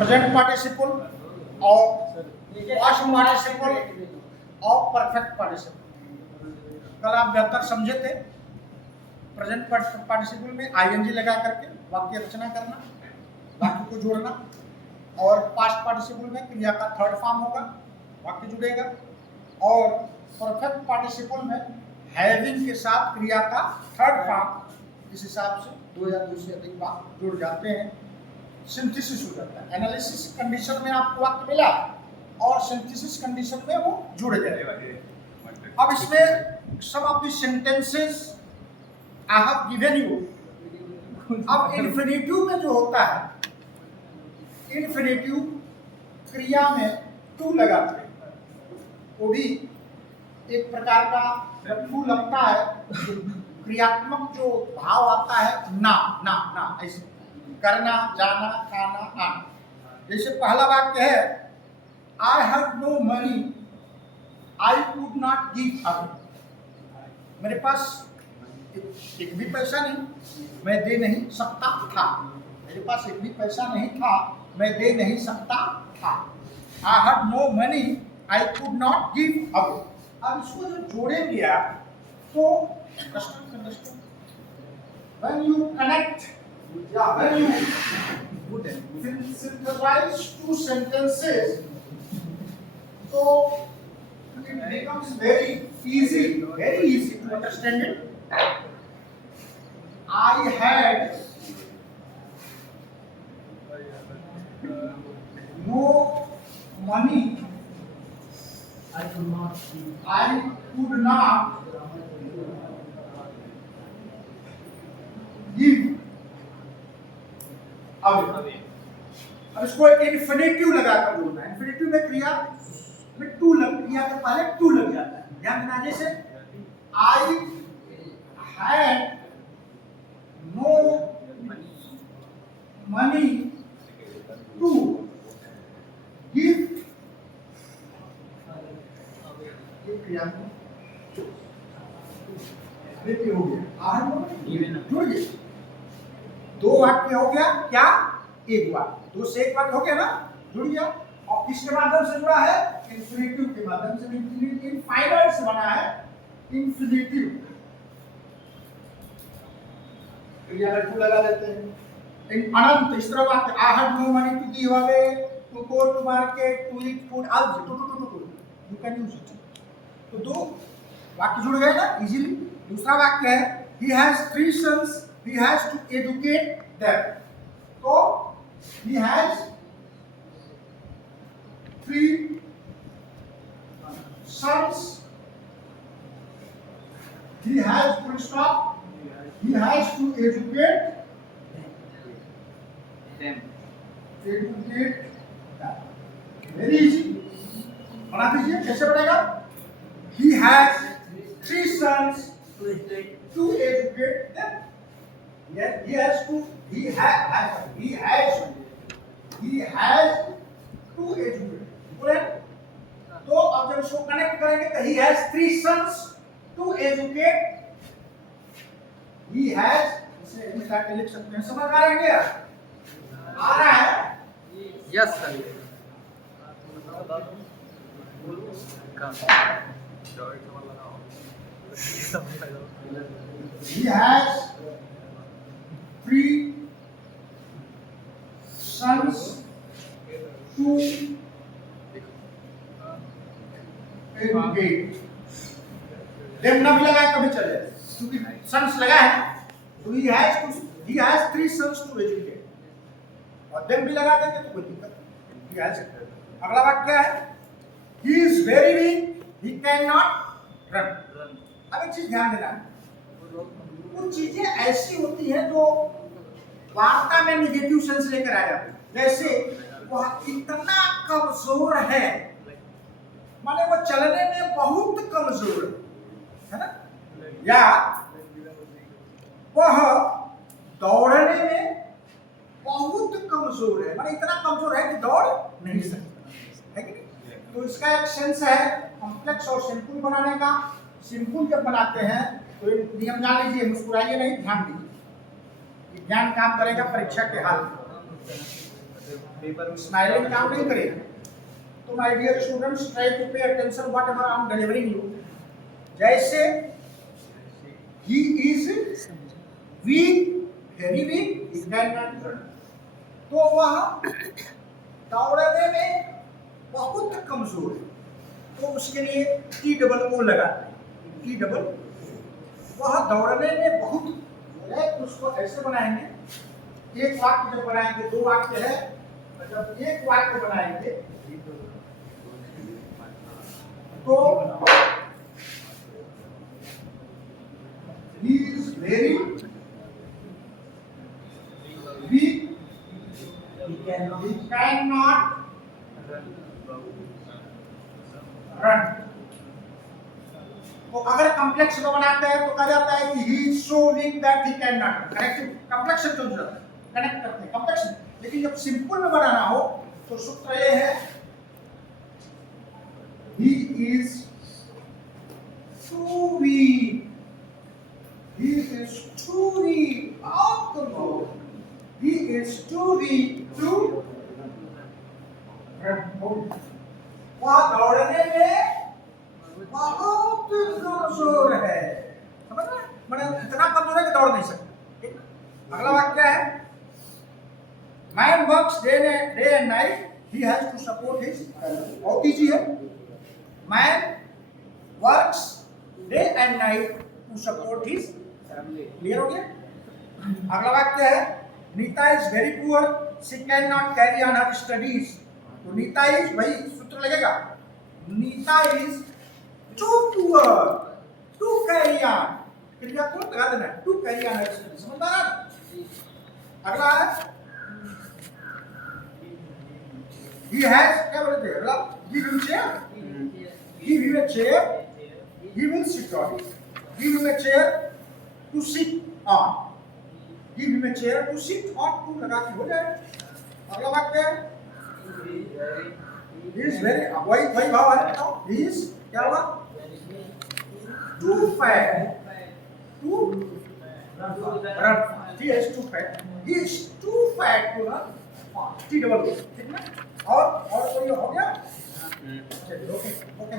Present participle और past participle और perfect participle. कल आप बेहतर समझे थे। प्रेजेंट पार्टिसिपल में आईएनजी लगा करके वाक्य रचना करना, वाक्य को जोड़ना, और पास्ट पार्टिसिपल में क्रिया का थर्ड फॉर्म होगा, वाक्य जुड़ेगा, और परफेक्ट पार्टिसिपल में हैविंग के साथ क्रिया का थर्ड फॉर्म, इस हिसाब से दो या दो से अधिक वाक्य जुड़ जाते हैं, सिंथेसिस हो जाता है। एनालिसिस कंडीशन में आपको वाक्य मिला और सिंथेसिस कंडीशन में वो जुड़ जाएगा। अब इसमें some of the sentences I have given you. अब इन्फिनिटिव में जो होता है, इन्फिनिटिव क्रिया में टू लगाते हैं, वो भी एक प्रकार का जब टू लगता है क्रियात्मक जो भाव आता है, ना ना ना, ऐसे करना, जाना, खाना, आना। जैसे पहला वाक्य है I have no money I could not give away. मेरे पास एक भी पैसा नहीं, मैं दे नहीं सकता था। मेरे पास एक भी पैसा नहीं था, मैं दे नहीं सकता था। I have no money I could not give away. अब इसको जो जोड़ेंगे आप तो when you connect, when you synthesize two sentences, so it becomes very easy to understand it. I had no money, I could not give away. अब इसको infinitive लगाकर बोलना है। इन्फिनिटिव में क्रिया में टू लग, क्रिया के पहले टू लग जाता है। ध्यान देना, जैसे I had no money to give, ये क्रिया में हो गया, जुड़ गए। दो वाक्य हो गया, क्या एक वाक्य, दो से एक वाक्य हो गया ना, जुड़ गया। और किसके माध्यम से जुड़ा है? इन्फिनिटिव के माध्यम से। इनफाइनाइट से बना है इन्फिनिटिव। क्रिया में टू लगा देते हैं। अनंत, इस तरह वाक्य I have no money to give away, to go to market, to eat food, all you can use it. तो दो वाक्य जुड़ गए ना इजीली। दूसरा वाक्य है he has three sons, he has to educate them. तो he has three sons, he has full stop, he has to educate them. Very easy, बना दीजिए। कैसे बनेगा? He has three sons to educate them. Yes, he has to educate. बोले तो अब जब इसको कनेक्ट करेंगे तो he has three sons to educate. He has, इसे मिटा के लिख सकते हैं। समझ आ रहा है क्या? आ रहा है? Yes sir. He has three sons to educate. them ना भी लगाए कभी चले, क्योंकि sons लगा है तो he has three sons to educate, और them भी लगा देंगे तो कोई दिक्कत नहीं। he has। अगला वाक्य क्या है? he is very weak, he cannot run. अब एक चीज ध्यान देना, कुछ चीजें ऐसी होती हैं जो वार्ता में निगेटिव सेंस लेकर आ जाती है। जैसे वह इतना कमजोर है, माने वो चलने में बहुत कमजोर है ना, या वह दौड़ने में बहुत कमजोर है, माने इतना कमजोर है कि दौड़ नहीं सकता है कि नहीं। तो इसका एक सेंस है कॉम्प्लेक्स और सिंपल बनाने का। सिंपल जब बनाते हैं तो नियम जान लीजिए, मुस्कुराइए नहीं, ध्यान दीजिए, ज्ञान काम करेगा परीक्षा के हाल में। स्माइलिंग काम नहीं करेगा। तो my dear students, try to pay attention whatever I am delivering you. जैसे he is weak, very weak, he cannot run. तो वह दौड़ने में बहुत कमजोर है, तो उसके लिए टी डबल ओ लगाते हैं, टी डबल। वह दौड़ने में बहुत है, उसको ऐसे बनाएंगे, एक वाक्य जब बनाएंगे, दो वाक्य है, जब एक वाक्य बनाएंगे तो he is very weak, he cannot run. तो अगर कॉम्प्लेक्स में बनाते हैं तो कहा जाता है कि he is so weak that he can not. Connective complex से चुन जाता है, कनेक्ट करते हैं कॉम्प्लेक्स में। लेकिन जब सिंपल में बनाना हो तो सूत्र ये है, he is too weak, he is too weak, आप करो, he is too weak to run. वह दौड़ने में बहुत कमजोर है, समझ रहे? मैंने इतना कमजोर है कि दौड़ नहीं सकता। अगला वाक्य है, man works day and night, he has to support his, बहुत इजी है। Man works day and night to support his family. Clear हो गया? अगला वाक्य है, Nita is very poor, she can not carry on her studies. तो Nita is, भाई सूत्र लगेगा, Nita is too poor to carry on, क्रिया को लगा देना, to carry on, समझ में आ रहा है? अगला है, he has, क्या बोलते हैं अगला, give him chair, give him a chair, he will sit on it, give him a chair to sit on, give him a chair to sit on, to लगा के हो जाए। अगला वाक्य है, he is very, वही भाव है, बताओ, he is क्या हुआ, too fat to run, he is too fat, he is too fat to run fast, T double, ठीक है? और कोई हो गया? चलिए, ओके ओके।